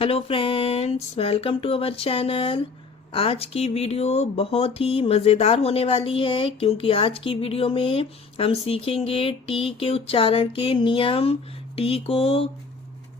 Hello friends, welcome to our channel. आज की video बहुत ही मज़ेदार होने वाली है क्योंकि आज की वीडियो में हम सीखेंगे टी के उच्चारण के नियम। टी को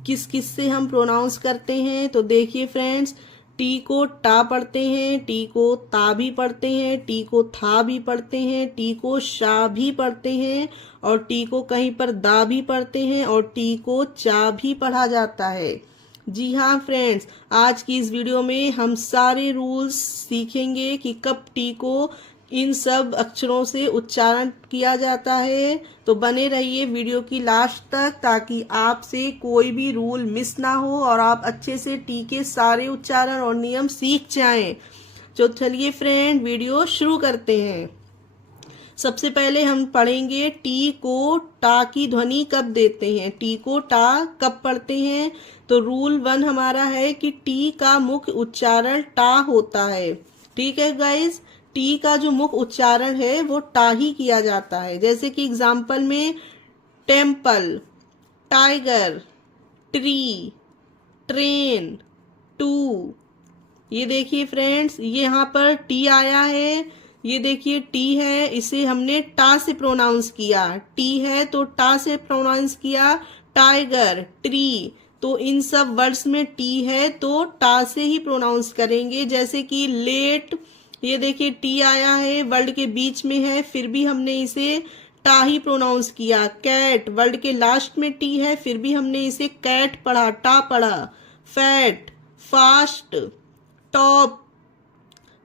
किस किस से हम प्रोनाउंस करते हैं। तो देखिए फ्रेंड्स, टी को टा पढ़ते हैं, टी को ता भी पढ़ते हैं, टी को था भी पढ़ते हैं, टी को शा भी पढ़ते हैं और टी को कहीं पर दा भी पढ़ते हैं और टी को चा भी पढ़ा जाता है। जी हाँ फ्रेंड्स, आज की इस वीडियो में हम सारे रूल्स सीखेंगे कि कब टी को इन सब अक्षरों से उच्चारण किया जाता है। तो बने रहिए वीडियो की लास्ट तक ताकि आपसे कोई भी रूल मिस ना हो और आप अच्छे से टी के सारे उच्चारण और नियम सीख जाएं। तो चलिए फ्रेंड, वीडियो शुरू करते हैं। सबसे पहले हम पढ़ेंगे टी को टा की ध्वनि कब देते हैं, टी को टा कब पढ़ते हैं। तो रूल 1 हमारा है कि टी का मुख्य उच्चारण टा होता है। ठीक है गाइस, टी का जो मुख्य उच्चारण है वो टा ही किया जाता है। जैसे कि एग्जाम्पल में temple, tiger, tree, train, two. ये देखिए फ्रेंड्स, ये यहाँ पर टी आया है, ये देखिए टी है, इसे हमने टा से प्रोनाउंस किया। टी है तो टा से प्रोनाउंस किया। टाइगर, ट्री, तो इन सब वर्ड्स में टी है तो टा से ही प्रोनाउंस करेंगे। जैसे कि लेट, ये देखिए टी आया है, वर्ड के बीच में है, फिर भी हमने इसे टा ही प्रोनाउंस किया। कैट, वर्ड के लास्ट में टी है, फिर भी हमने इसे कैट पढ़ा, टा पढ़ा। फैट, फास्ट, टॉप,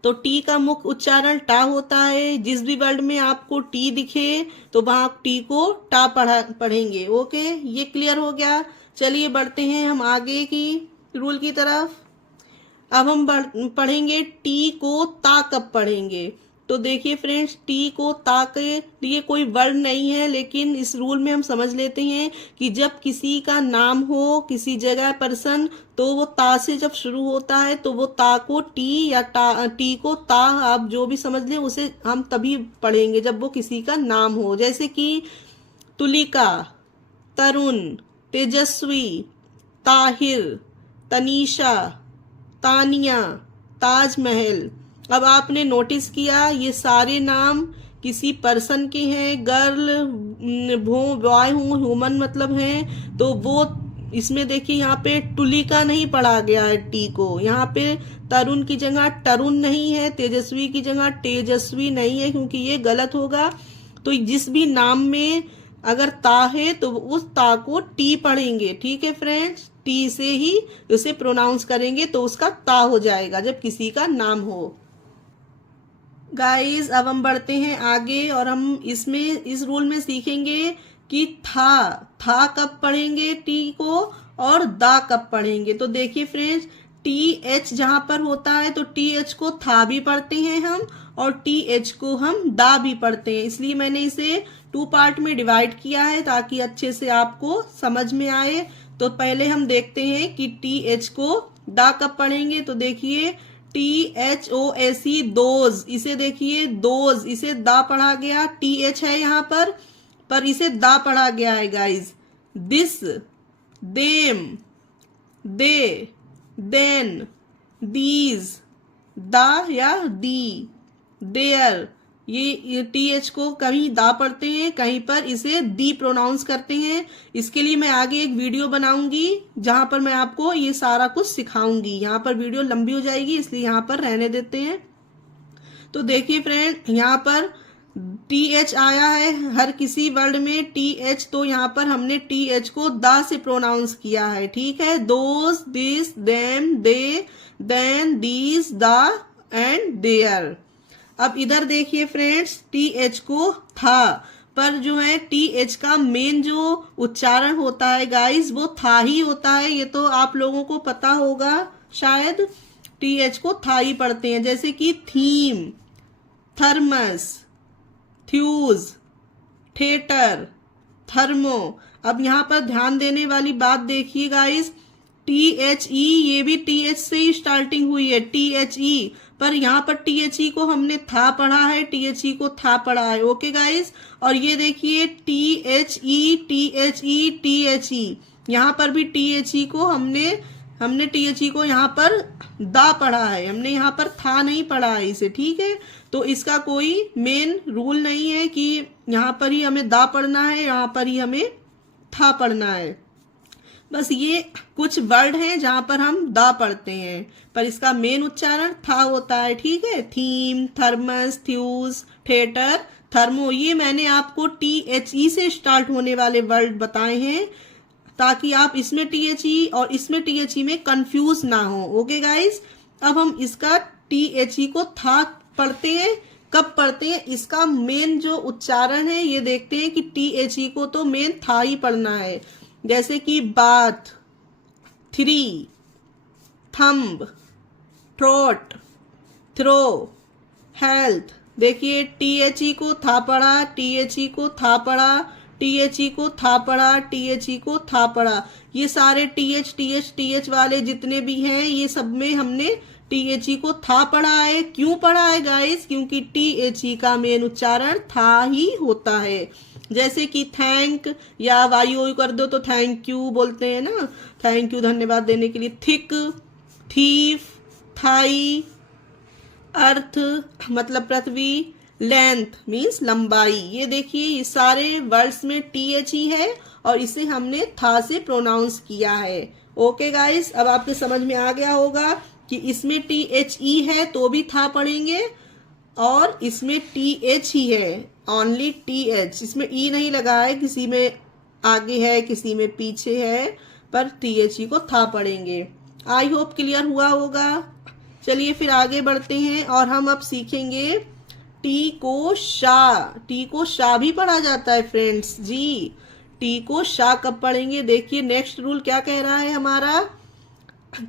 तो टी का मुख्य उच्चारण टा होता है। जिस भी वर्ड में आपको टी दिखे तो वहां टी को टा पढ़ेंगे। ओके, ये क्लियर हो गया। चलिए बढ़ते हैं हम आगे की रूल की तरफ। अब हम पढ़ेंगे टी को ता कब पढ़ेंगे। तो देखिए फ्रेंड्स, टी को ता के लिए कोई वर्ड नहीं है, लेकिन इस रूल में हम समझ लेते हैं कि जब किसी का नाम हो, किसी जगह पर्सन, तो वो ता से जब शुरू होता है तो वो ता को टी या टी को ता, आप जो भी समझ लें, उसे हम तभी पढ़ेंगे जब वो किसी का नाम हो। जैसे कि तुलिका, तरुण, तेजस्वी, ताहिर, तनीषा, तानिया, ताजमहल। अब आपने नोटिस किया ये सारे नाम किसी पर्सन के हैं। गर्ल, बॉय हूँ, ह्यूमन मतलब हैं, तो वो इसमें देखिए यहाँ पे टुलिका नहीं पढ़ा गया है टी को। यहाँ पे तरुण की जगह तरुण नहीं है, तेजस्वी की जगह तेजस्वी नहीं है, क्योंकि ये गलत होगा। तो जिस भी नाम में अगर ता है तो उस ता को टी पढ़ेंगे। ठीक है फ्रेंड्स, टी से ही उसे प्रोनाउंस करेंगे तो उसका ता हो जाएगा जब किसी का नाम हो। गाइस, अब हम बढ़ते हैं आगे और हम इस रूल में सीखेंगे कि था कब पढ़ेंगे टी को और दा कब पढ़ेंगे। तो देखिए फ्रेंड्स, टी एच जहां पर होता है तो टी एच को था भी पढ़ते हैं हम और टी एच को हम दा भी पढ़ते हैं। इसलिए मैंने इसे 2 पार्ट में डिवाइड किया है ताकि अच्छे से आपको समझ में आए। तो पहले हम देखते हैं कि टी एच को दा कब पढ़ेंगे। तो देखिए THOSE, दोज, इसे देखिए दोज, इसे दा पढ़ा गया। TH है यहाँ पर इसे दा पढ़ा गया है guys. This, them, they, then, these, the या दी, देयर। ये TH को कहीं दा पढ़ते हैं, कहीं पर इसे दी प्रोनाउंस करते हैं। इसके लिए मैं आगे एक वीडियो बनाऊंगी जहां पर मैं आपको ये सारा कुछ सिखाऊंगी। यहाँ पर वीडियो लंबी हो जाएगी, इसलिए यहाँ पर रहने देते हैं। तो देखिए फ्रेंड, यहाँ पर TH आया है हर किसी वर्ड में TH, तो यहाँ पर हमने TH को दा से प्रोनाउंस किया है। ठीक है, those, this, them, they, then, these, the and there. अब इधर देखिए फ्रेंड्स, TH को था पर जो है TH का मेन जो उच्चारण होता है गाइस वो था ही होता है। ये तो आप लोगों को पता होगा शायद, TH को था ही पढ़ते हैं। जैसे कि थीम, थर्मस, थ्यूज, थिएटर, थर्मो। अब यहाँ पर ध्यान देने वाली बात देखिए गाइस, THE, ये भी TH से ही स्टार्टिंग हुई है, THE, पर यहाँ पर THE को हमने था पढ़ा है, THE को था पढ़ा है। ओके गाइस, और ये देखिए THE, THE, THE, यहाँ पर भी THE को हमने हमने THE को यहाँ पर दा पढ़ा है, हमने यहाँ पर था नहीं पढ़ा है इसे, ठीक है। तो इसका कोई मेन रूल नहीं है कि यहाँ पर ही हमें दा पढ़ना है, यहाँ पर ही हमें था पढ़ना है। बस ये कुछ वर्ड हैं जहां पर हम दा पढ़ते हैं, पर इसका मेन उच्चारण था होता है, ठीक है। थीम, थर्मस, थ्यूज, थिएटर, थर्मो, ये मैंने आपको THE से स्टार्ट होने वाले वर्ड बताए हैं ताकि आप इसमें THE और इसमें THE में कंफ्यूज ना हो। ओके गाइस, अब हम इसका THE को था पढ़ते हैं। कब पढ़ते हैं? इसका मेन जो उच्चारण है ये देखते हैं कि THE को तो मेन था ही पढ़ना है, जैसे कि bath, three, thumb, trot, throw, health. देखिए THE को था पढ़ा, THE को था पढ़ा, THE को था पढ़ा, THE को था पढ़ा। ये सारे TH वाले जितने भी हैं ये सब में हमने THE को था पढ़ा है। क्यों पढ़ा है गाइस? क्योंकि THE का मेन उच्चारण था ही होता है। जैसे कि थैंक या वायु कर दो तो थैंक यू बोलते हैं ना, थैंक यू धन्यवाद देने के लिए। थिक, थीफ, थाई, अर्थ मतलब पृथ्वी, लेंथ मीन्स लंबाई। ये देखिए ये सारे वर्ड्स में THE है और इसे हमने था से प्रोनाउंस किया है। ओके गाइस, अब आपके समझ में आ गया होगा कि इसमें THE है तो भी था पढ़ेंगे और इसमें TH ही है, ओनली TH, इसमें E नहीं लगा है, किसी में आगे है किसी में पीछे है, पर THE को था पढ़ेंगे। आई होप क्लियर हुआ होगा। चलिए फिर आगे बढ़ते हैं और हम अब सीखेंगे टी को शा। टी को शा भी पढ़ा जाता है फ्रेंड्स जी। टी को शा कब पढ़ेंगे? देखिए नेक्स्ट रूल क्या कह रहा है हमारा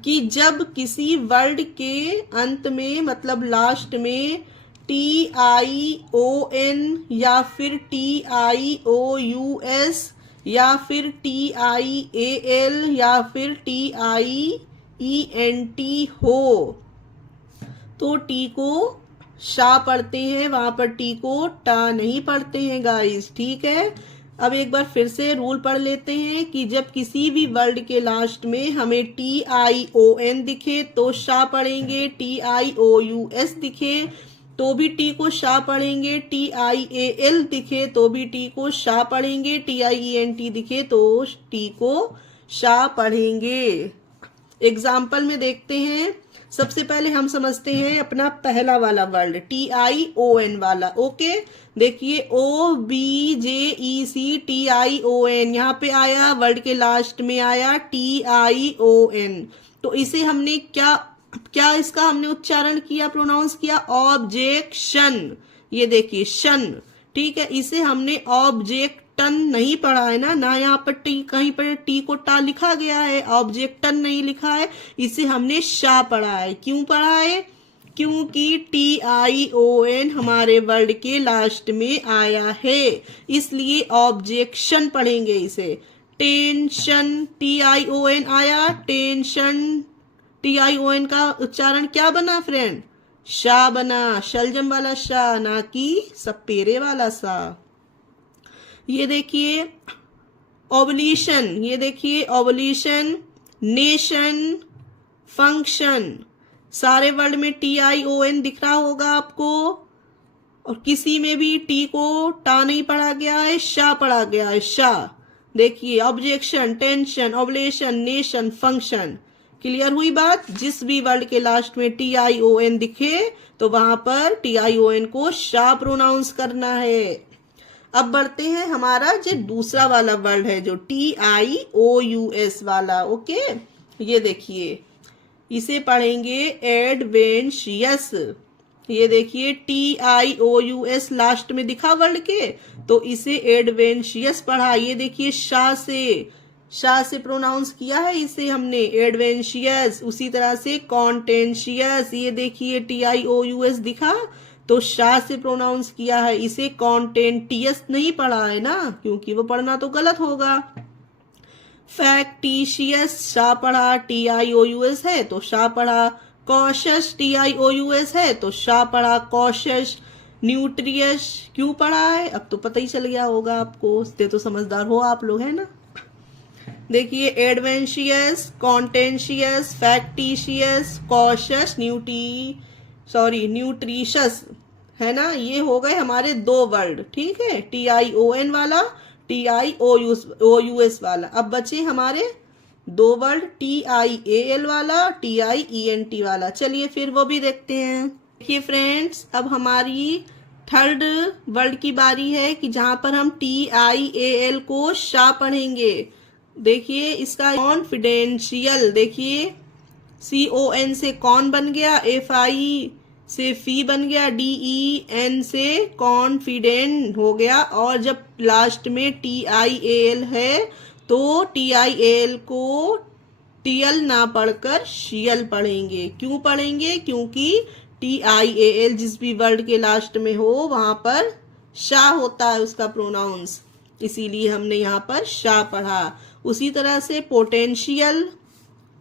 कि जब किसी वर्ड के अंत में मतलब लास्ट में TION या फिर TIOUS या फिर TIAL या फिर TIENT हो तो टी को शा पढ़ते हैं, वहां पर टी को टा नहीं पढ़ते हैं गाइस, ठीक है। अब एक बार फिर से रूल पढ़ लेते हैं कि जब किसी भी वर्ड के लास्ट में हमें TION दिखे तो शा पढ़ेंगे, TIOUS दिखे तो भी टी को शा पढ़ेंगे, TIAL दिखे तो भी टी को शा पढ़ेंगे, TIENT दिखे तो टी को शा पढ़ेंगे। एग्जाम्पल में देखते हैं। सबसे पहले हम समझते हैं अपना पहला वाला वर्ड TION वाला। ओके, देखिए OBJECTION यहाँ पे आया, वर्ड के लास्ट में आया TION, तो इसे हमने क्या इसका हमने उच्चारण किया, प्रोनाउंस किया ऑब्जेक्शन। ये देखिए शन, ठीक है, इसे हमने ऑब्जेक्टन नहीं पढ़ा है ना यहाँ पर टी, कहीं पर टी को टा लिखा गया है, ऑब्जेक्टन नहीं लिखा है, इसे हमने शा पढ़ा है। क्यों पढ़ा है? क्योंकि TION हमारे वर्ड के लास्ट में आया है, इसलिए ऑब्जेक्शन पढ़ेंगे इसे। टेंशन, TION आया, टेंशन, TION का उच्चारण क्या बना फ्रेंड? शा बना, शलजम वाला शा, ना कि सपेरे वाला सा। ये देखिए ओवल्यूशन, ये देखिए ओवल्यूशन, नेशन, फंक्शन, सारे वर्ड में TION दिख रहा होगा आपको और किसी में भी टी को टा नहीं पढ़ा गया है, शा पढ़ा गया है, शा। देखिए objection, tension, ovulation, nation, function. Clear हुई बात? जिस भी वर्ड के लास्ट में TION दिखे तो वहां पर TION को शा प्रोनाउंस करना है। अब बढ़ते हैं हमारा जो दूसरा वाला वर्ड है जो TIOUS वाला। ओके, ये देखिए इसे पढ़ेंगे एडवेंशियस। ये देखिए TIOUS लास्ट में दिखा वर्ड के, तो इसे एडवेंशियस पढ़ा। ये देखिए शा से प्रोनाउंस किया है इसे हमने एडवेंशियस। उसी तरह से कॉन्टेंशियस, ये देखिए TIOUS दिखा तो शा से प्रोनाउंस किया है, इसे कॉन्टेंटियस नहीं पढ़ा है ना, क्योंकि वो पढ़ना तो गलत होगा। फैक्टिशियस शा पढ़ा, TIOUS है तो शा पढ़ा। कॉशस TIOUS है तो शा पढ़ा, कॉशस। न्यूट्रियस क्यों पढ़ा है अब तो पता ही चल गया होगा आपको, इससे तो समझदार हो आप लोग, है ना। देखिए एडवेंशियस, कॉन्टेंशियस, फैक्टिशियस, कॉशस, न्यूट्रिशस, है ना। ये हो गए हमारे दो वर्ड, ठीक है, TION वाला, TIOUS वाला। अब बचे हमारे दो वर्ड, TIAL वाला, TIENT वाला। चलिए फिर वो भी देखते हैं। देखिए फ्रेंड्स, अब हमारी थर्ड वर्ड की बारी है कि जहां पर हम TIAL को शा पढ़ेंगे। देखिए इसका कॉन्फिडेंशियल, देखिए CON से कौन बन गया, FI से फी बन गया, DEN से कॉन्फिडेंट हो गया, और जब लास्ट में TIAL है तो TIAL को TL ना पढ़कर शियल पढ़ेंगे। क्यों पढ़ेंगे? क्योंकि TIAL जिस भी वर्ड के लास्ट में हो वहां पर शा होता है उसका प्रोनाउंस, इसीलिए हमने यहाँ पर शा पढ़ा। उसी तरह से पोटेंशियल,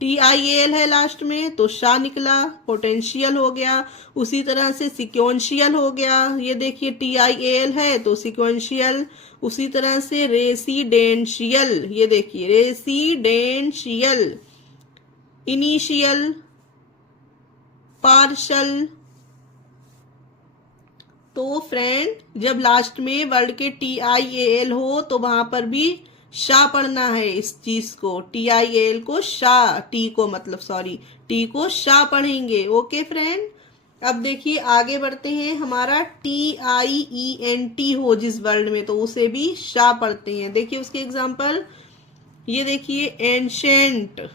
TIAL है लास्ट में तो शा निकला, पोटेंशियल हो गया। उसी तरह से सिक्वेंशियल हो गया, ये देखिए TIAL है तो सिक्वेंशियल। उसी तरह से रेसिडेंशियल, ये देखिए रेसिडेंशियल, इनिशियल, पार्शल। तो फ्रेंड जब लास्ट में वर्ड के TIAL हो तो वहां पर भी शा पढ़ना है इस चीज को, TIAL को शा, टी को शा पढ़ेंगे। ओके फ्रेंड, अब देखिए आगे बढ़ते हैं। हमारा TIENT हो जिस वर्ड में तो उसे भी शा पढ़ते हैं। देखिए उसके एग्जांपल, ये देखिए एंशेंट,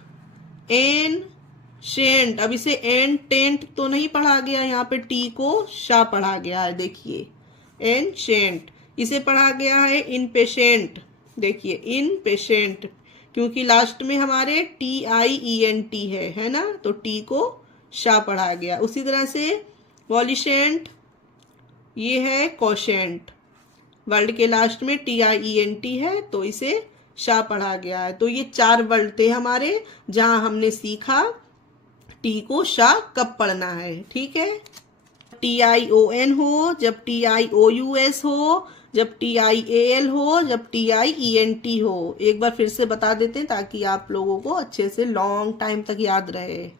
एनशेंट। अब इसे एंटेंट तो नहीं पढ़ा गया, यहाँ पे टी को शा पढ़ा गया है। देखिए एनशेंट, इसे पढ़ा गया है इनपेशेंट। देखिए इनपेशेंट, क्योंकि लास्ट में हमारे TIENT है ना, तो टी को शा पढ़ा गया। उसी तरह से वॉलिशेंट, ये है कॉशेंट, वर्ड के लास्ट में TIENT है तो इसे शा पढ़ा गया है। तो ये चार वर्ड थे हमारे जहां हमने सीखा टी को शा कब पढ़ना है, ठीक है। TION हो, जब TIOUS हो, जब TIAL हो, जब TIENT हो। एक बार फिर से बता देते हैं ताकि आप लोगों को अच्छे से लॉन्ग टाइम तक याद रहे।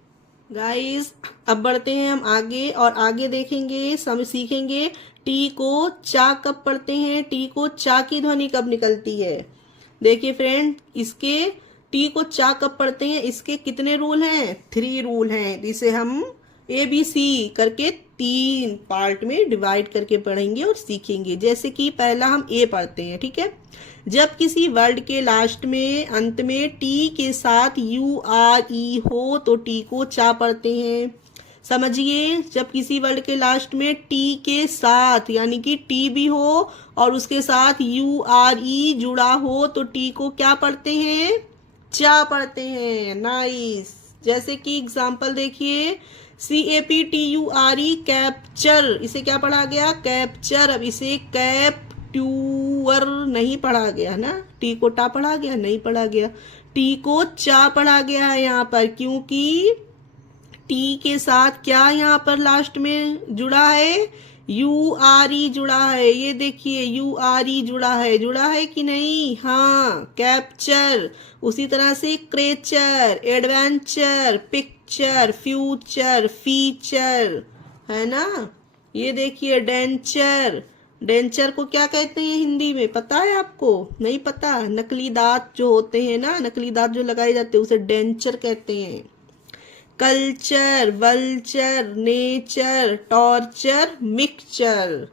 गाइस अब बढ़ते हैं हम आगे, और आगे देखेंगे, सीखेंगे टी को चा कब पढ़ते हैं, टी को चा की ध्वनि कब निकलती है। देखिए फ्रेंड, इसके टी को चा कब पढ़ते हैं, इसके कितने रूल हैं, 3 रूल हैं। इसे हम ABC करके 3 पार्ट में डिवाइड करके पढ़ेंगे और सीखेंगे। जैसे कि पहला हम ए पढ़ते हैं, ठीक है। जब किसी वर्ड के लास्ट में, अंत में टी के साथ URE हो तो टी को चा पढ़ते हैं। समझिए, जब किसी वर्ड के लास्ट में टी के साथ, यानी कि टी भी हो और उसके साथ URE जुड़ा हो तो टी को क्या पढ़ते हैं, चा पढ़ते हैं। नाइस। जैसे कि एग्जाम्पल देखिए, CAPTURE कैप्चर, इसे क्या पढ़ा गया, कैप्चर। अब इसे कैप्ट्यूअर नहीं पढ़ा गया ना, टी को टा पढ़ा गया, नहीं पढ़ा गया, टी को चा पढ़ा गया है यहाँ पर, क्योंकि टी के साथ क्या यहाँ पर लास्ट में जुड़ा है, URE जुड़ा है। ये देखिए URE जुड़ा है कि नहीं, हाँ, कैप्चर। उसी तरह से creature, adventure, picture, future, feature, है ना। ये देखिए डेंचर, डेंचर को क्या कहते हैं हिंदी में, पता है आपको, नहीं पता। नकली दांत जो होते हैं ना, नकली दांत जो लगाए जाते हैं उसे डेंचर कहते हैं। Culture, vulture, nature, torture, mixture.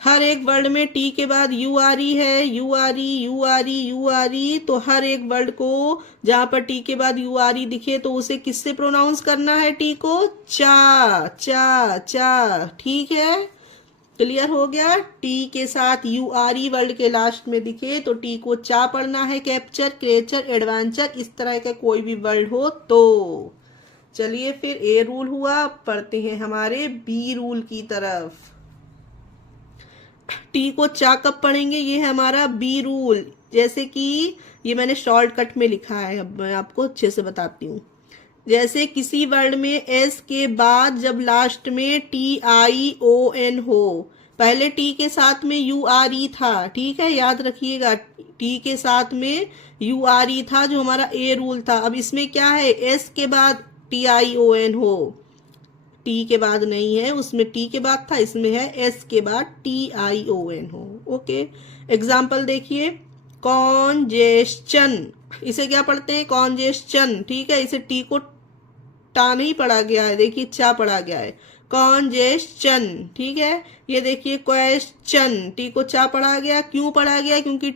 हर एक वर्ड में टी के बाद URE है, URE, तो हर एक वर्ड को जहां पर टी के बाद URE दिखे तो उसे किससे प्रोनाउंस करना है, टी को चा, चा, चा, ठीक है। क्लियर हो गया। टी के साथ URE वर्ड के लास्ट में दिखे तो टी को चा पढ़ना है। कैप्चर, क्रेचर, एडवेंचर, इस तरह का कोई भी वर्ड हो तो। चलिए फिर ए रूल हुआ, पढ़ते हैं हमारे बी रूल की तरफ। टी को चा कब पढ़ेंगे, ये है हमारा बी रूल। जैसे कि ये मैंने शॉर्टकट में लिखा है, अब मैं आपको अच्छे से बताती हूँ। जैसे किसी वर्ड में एस के बाद जब लास्ट में TION हो, पहले टी के साथ में URE था, ठीक है, याद रखिएगा। टी के साथ में यू आर ई था जो हमारा ए रूल था। अब इसमें क्या है, एस के बाद टी आई ओ एन हो, टी के बाद नहीं है, उसमें टी के बाद था, इसमें है एस के बाद टी आई ओ एन हो। ओके, एग्जाम्पल देखिए, कॉन्जेशन, इसे क्या पढ़ते हैं, कॉन्जेशन, ठीक है, इसे टी को टा नहीं पढ़ा गया है, देखिए चा पढ़ा गया है, कॉन्जेशन, ठीक है। ये देखिए क्वेश्चन, टी को चा पढ़ा गया, क्यों पढ़ा गया, क्योंकि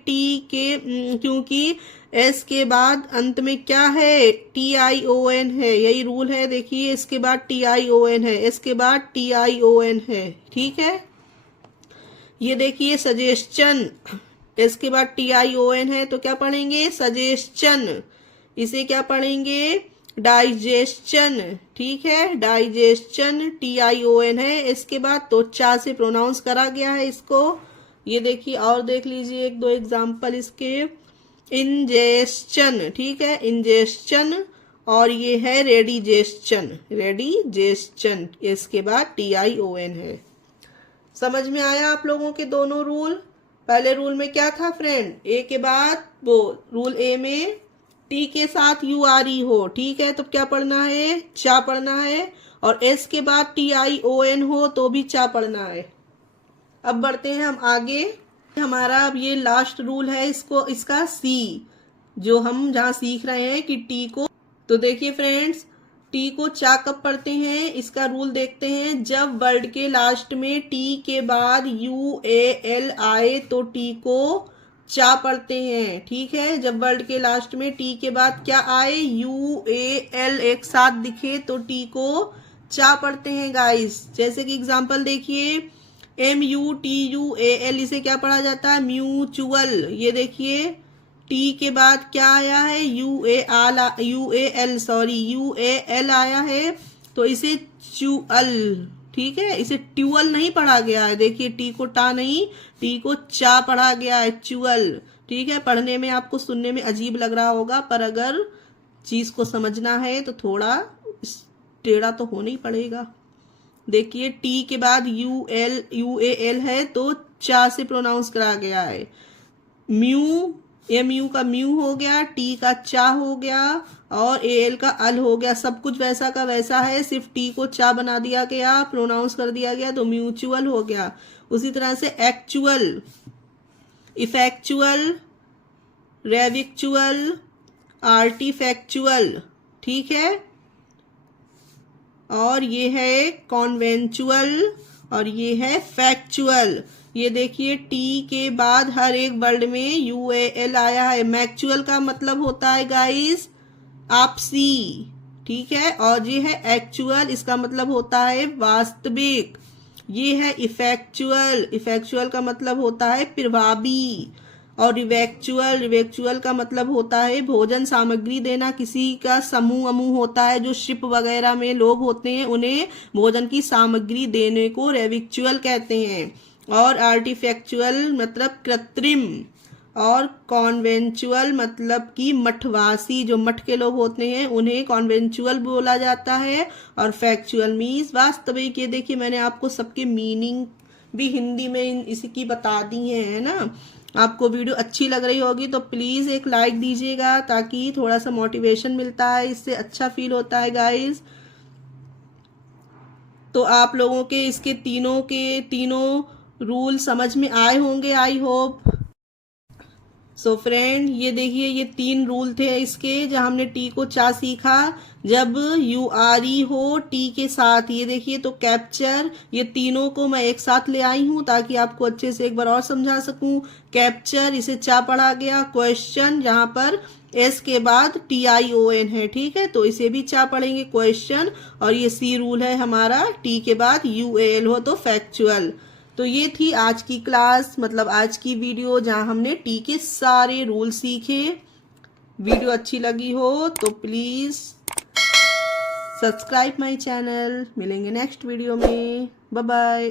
क्योंकि एस के बाद अंत में क्या है, टी आई ओ एन है, यही रूल है। देखिए इसके बाद टी आई ओ एन है, इसके बाद टी आई ओ एन है, ठीक है। ये देखिए सजेशन, इसके बाद टी आई ओ एन है तो क्या पढ़ेंगे, सजेशन। इसे क्या पढ़ेंगे, डाइजेशन, ठीक है, digestion, T I O N है इसके बाद, तो चा से प्रोनाउंस करा गया है इसको। ये देखिए और देख लीजिए एक दो एग्जाम्पल इसके, इंजेशन, ठीक है, इंजेशन, और ये है रेडिजेशन, रेडिजेशन, इसके बाद टी आई ओ एन है। समझ में आया आप लोगों के दोनों रूल। पहले रूल में क्या था फ्रेंड, ए के बाद वो रूल ए में टी के साथ यू आर ई हो, ठीक है, तो क्या पढ़ना है, चा पढ़ना है, और एस के बाद टी आई ओ एन हो तो भी चा पढ़ना है। अब बढ़ते हैं हम आगे, हमारा अब ये लास्ट रूल है इसका सी, जो हम जहाँ सीख रहे हैं कि टी को, तो देखिए फ्रेंड्स, टी को चा कब पढ़ते हैं, इसका रूल देखते हैं, जब वर्ड के लास्ट में टी के बाद यू ए एल आए तो टी को चा पढ़ते हैं, ठीक है। जब वर्ड के लास्ट में टी के बाद क्या आए, यू ए एल एक साथ दिखे तो टी को चा पढ़ते हैं गाइस। जैसे कि एग्जांपल देखिए, M U T U A L, इसे क्या पढ़ा जाता है, म्यूचुअल। ये देखिए टी के बाद क्या आया है, यू ए एल आया है तो इसे च्यूअल, ठीक है, इसे ट्यूअल नहीं पढ़ा गया है। देखिए टी को टा नहीं, टी को चा पढ़ा गया है, च्यूअल, ठीक है। पढ़ने में आपको सुनने में अजीब लग रहा होगा, पर अगर चीज को समझना है तो थोड़ा टेढ़ा तो होना ही पड़ेगा। देखिए टी के बाद यू ए एल है तो चा से प्रोनाउंस करा गया है, म्यू, एम यू का म्यू हो गया, टी का चा हो गया, और ए एल का अल हो गया। सब कुछ वैसा का वैसा है, सिर्फ टी को चा बना दिया गया, प्रोनाउंस कर दिया गया तो म्यूचुअल हो गया। उसी तरह से एक्चुअल, इफेक्चुअल, रेविक्चुअल, आर्टिफैक्चुअल, ठीक है, और ये है कॉन्वेंचुअल, और ये है फैक्चुअल। ये देखिए टी के बाद हर एक वर्ड में यू ए एल आया है। मैक्चुअल का मतलब होता है गाइस आपसी, ठीक है, और ये है एक्चुअल, इसका मतलब होता है वास्तविक। ये है इफेक्चुअल, इफेक्चुअल का मतलब होता है प्रभावी, और रिवेक्चुअल का मतलब होता है भोजन सामग्री देना। किसी का समूह होता है, जो शिप वगैरह में लोग होते हैं, उन्हें भोजन की सामग्री देने को रेविक्चुअल कहते हैं। और आर्टिफैक्चुअल मतलब कृत्रिम, और कॉन्वेंचुअल मतलब कि मठवासी, जो मठ के लोग होते हैं उन्हें कॉन्वेंचुअल बोला जाता है। और फैक्चुअल मीन्स वास्तविक। ये देखिए मैंने आपको सबके मीनिंग भी हिंदी में इसकी बता दी है ना। आपको वीडियो अच्छी लग रही होगी तो प्लीज़ एक लाइक दीजिएगा, ताकि थोड़ा सा मोटिवेशन मिलता है, इससे अच्छा फील होता है गाइस। तो आप लोगों के इसके तीनों रूल समझ में आए होंगे, आई होप। सो फ्रेंड, ये देखिए ये 3 रूल थे इसके, जहाँ हमने टी को चा सीखा। जब यू आर ई हो टी के साथ, ये देखिए तो कैप्चर, ये तीनों को मैं एक साथ ले आई हूँ ताकि आपको अच्छे से एक बार और समझा सकूं। कैप्चर, इसे चा पढ़ा गया। क्वेश्चन, जहाँ पर एस के बाद टी आई ओ एन है, ठीक है, तो इसे भी चा पढ़ेंगे, क्वेश्चन। और ये सी रूल है हमारा, टी के बाद यू ए एल हो तो फैक्चुअल। तो ये थी आज की क्लास, मतलब आज की वीडियो, जहाँ हमने टी के सारे रूल सीखे। वीडियो अच्छी लगी हो तो प्लीज़ सब्सक्राइब माय चैनल। मिलेंगे नेक्स्ट वीडियो में, बाय बाय।